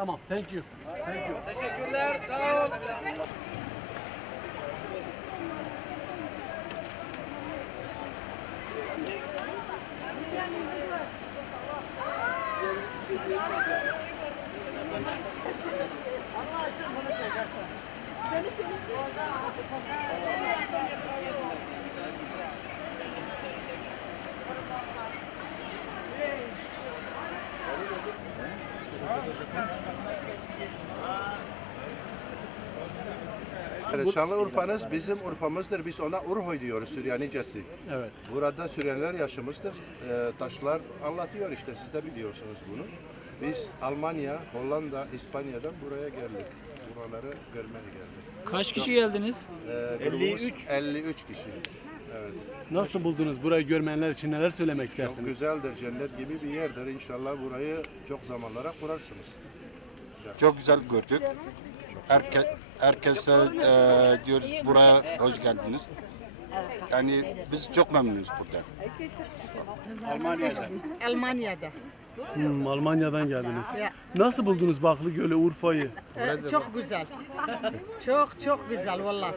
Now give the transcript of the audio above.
Tamam, thank you. Thank you. Teşekkürler. Sağ ol. Evet, Şanlıurfa'nız bizim Urfa'mızdır. Biz ona Urhoy diyoruz Süryanicesi. Evet. Burada Süryaniler yaşamıştır. Ee, taşlar anlatıyor işte siz de biliyorsunuz bunu. Biz Almanya, Hollanda, İspanya'dan buraya geldik. Buraları görmeye geldik. Kaç kişi geldiniz? Ee, grubumuz 53 kişi. Evet. Nasıl buldunuz burayı görmeyenler için neler söylemek Çok istersiniz? güzeldir, cennet gibi bir yerdir. İnşallah burayı çok zamanlara kurarsınız. Çok güzel gördük. Herke, herkese e, diyoruz buraya hoş geldiniz. Yani biz çok memnunuz burada. Almanya'da. Hmm, Almanya'dan geldiniz. Ya. Nasıl buldunuz Baklıgöl'ü, Urfa'yı? Ee, çok güzel. Çok çok güzel valla.